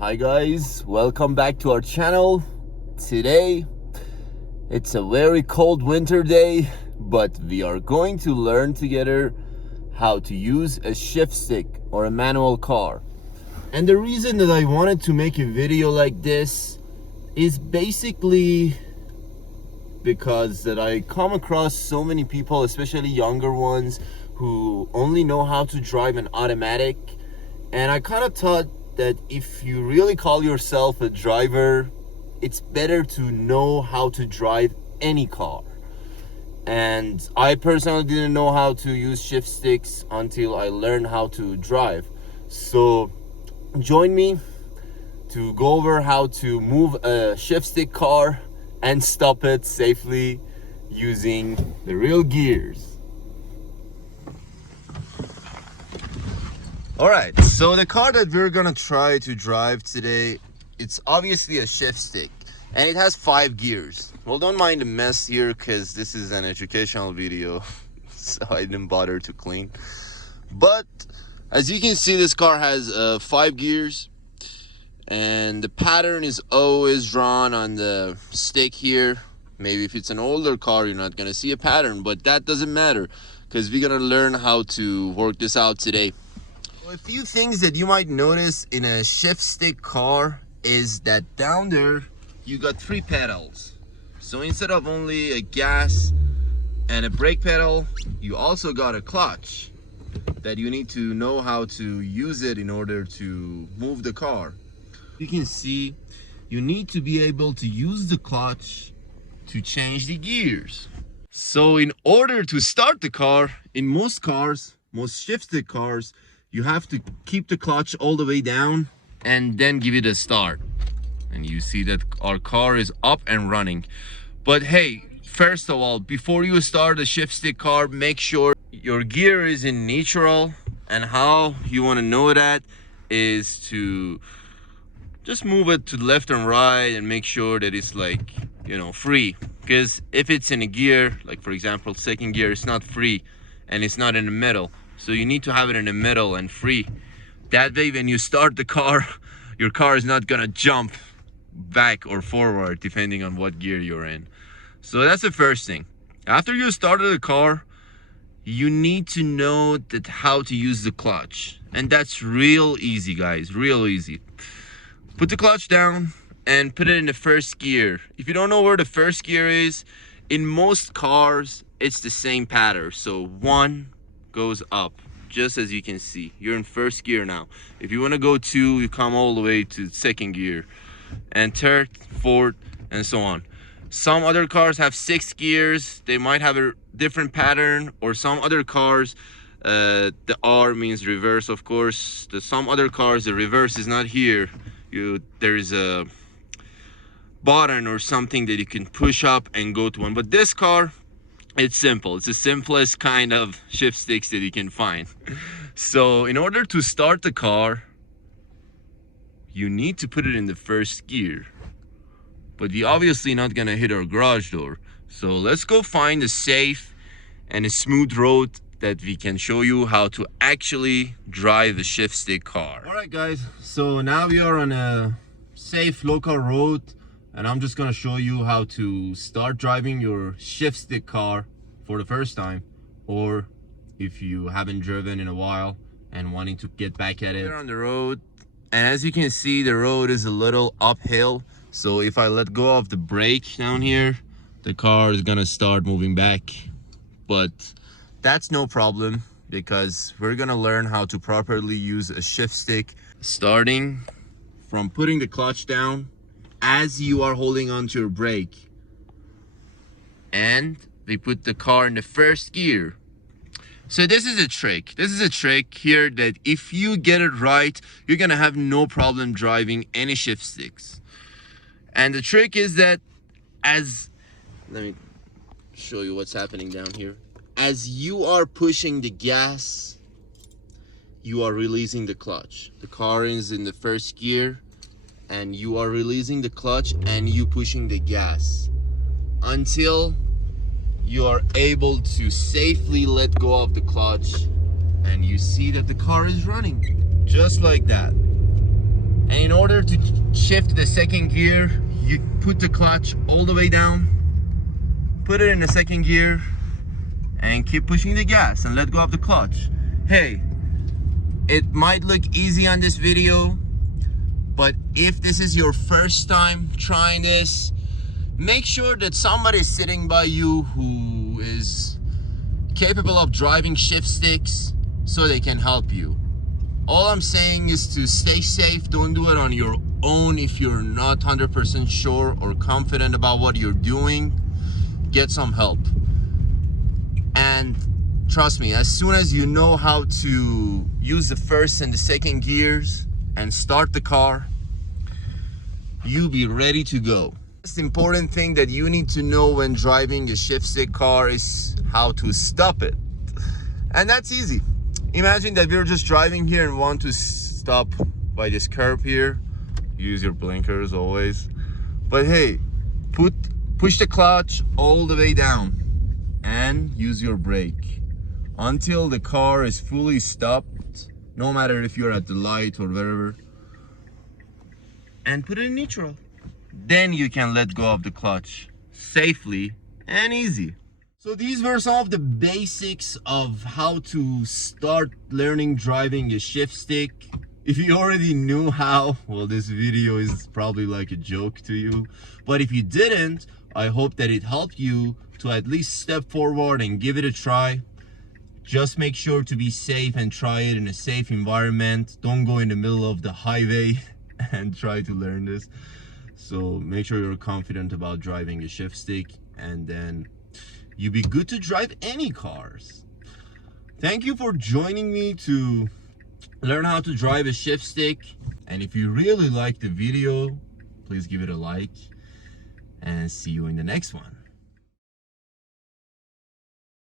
Hi guys, welcome back to our channel. Today it's a very cold winter day, but we are going to learn together how to use a shift stick or a manual car. And the reason that I wanted to make a video like this is basically because that I come across so many people, especially younger ones, who only know how to drive an automatic. And I kind of thought that if you really call yourself a driver, it's better to know how to drive any car. And I personally didn't know how to use shift sticks until I learned how to drive. So join me to go over how to move a shift stick car and stop it safely using the real gears. Alright, so the car that we're gonna try to drive today, it's obviously a shift stick and it has 5 gears. Well, don't mind the mess here because this is an educational video, so I didn't bother to clean. But as you can see, this car has 5 gears, and the pattern is always drawn on the stick here. Maybe if it's an older car, you're not gonna see a pattern, but that doesn't matter because we're gonna learn how to work this out today. A few things that you might notice in a shift stick car is that down there you got 3 pedals. So instead of only a gas and a brake pedal, you also got a clutch that you need to know how to use it in order to move the car. You can see you need to be able to use the clutch to change the gears. So in order to start the car, in most cars, most shift stick cars, you have to keep the clutch all the way down and then give it a start. And you see that our car is up and running. But hey, first of all, before you start a shift stick car, make sure your gear is in neutral. And how you want to know that is to just move it to the left and right and make sure that it's like, you know, free. Because if it's in a gear, like for example, second gear, it's not free and it's not in the middle. So you need to have it in the middle and free. That way, when you start the car, your car is not gonna jump back or forward depending on what gear you're in. So that's the first thing. After you started the car, you need to know that how to use the clutch. And that's real easy, guys, real easy. Put the clutch down and put it in the first gear. If you don't know where the first gear is, in most cars, it's the same pattern. So 1 goes up, just as you can see. You're in first gear now. If you want to go 2, you come all the way to second gear, and third, fourth, and so on. Some other cars have 6 gears. They might have a different pattern, or some other cars, the R means reverse, of course. Some other cars, the reverse is not here. There's a button or something that you can push up and go to one. But this car, it's simple. It's the simplest kind of shift sticks that you can find. So in order to start the car, you need to put it in the first gear. But we're obviously not gonna hit our garage door. So let's go find a safe and a smooth road that we can show you how to actually drive a shift stick car. All right, guys. So now we are on a safe local road, and I'm just gonna show you how to start driving your shift stick car for the first time, or if you haven't driven in a while and wanting to get back at it. We're on the road, and as you can see, the road is a little uphill. So if I let go of the brake down here, the car is gonna start moving back. But that's no problem because we're gonna learn how to properly use a shift stick, starting from putting the clutch down as you are holding on to your brake, and we put the car in the first gear. So this is a trick here that if you get it right, you're gonna have no problem driving any shift sticks. And the trick is that let me show you what's happening down here. As you are pushing the gas, you are releasing the clutch. The car is in the first gear, and you are releasing the clutch and you pushing the gas until you are able to safely let go of the clutch, and you see that the car is running just like that. And in in order to shift the second gear, you put the clutch all the way down, put it in the second gear, and keep pushing the gas and let go of the clutch. Hey, it might look easy on this video, but if this is your first time trying this, make sure that somebody is sitting by you who is capable of driving shift sticks so they can help you. All I'm saying is to stay safe. Don't do it on your own if you're not 100% sure or confident about what you're doing. Get some help. And trust me, as soon as you know how to use the first and the second gears and start the car, you'll be ready to go. The most important thing that you need to know when driving a shift stick car is how to stop it. And that's easy. Imagine that we're just driving here and want to stop by this curb here. Use your blinkers always. But hey, push the clutch all the way down and use your brake until the car is fully stopped, no matter if you're at the light or wherever, and put it in neutral. Then you can let go of the clutch safely and easy. So these were some of the basics of how to start learning driving a shift stick. If you already knew how, well, this video is probably like a joke to you. But if you didn't, I hope that it helped you to at least step forward and give it a try. Just make sure to be safe and try it in a safe environment. Don't go in the middle of the highway and try to learn this. So make sure you're confident about driving a shift stick, and then you'll be good to drive any cars. Thank you for joining me to learn how to drive a shift stick. And if you really like the video, please give it a like, and see you in the next one.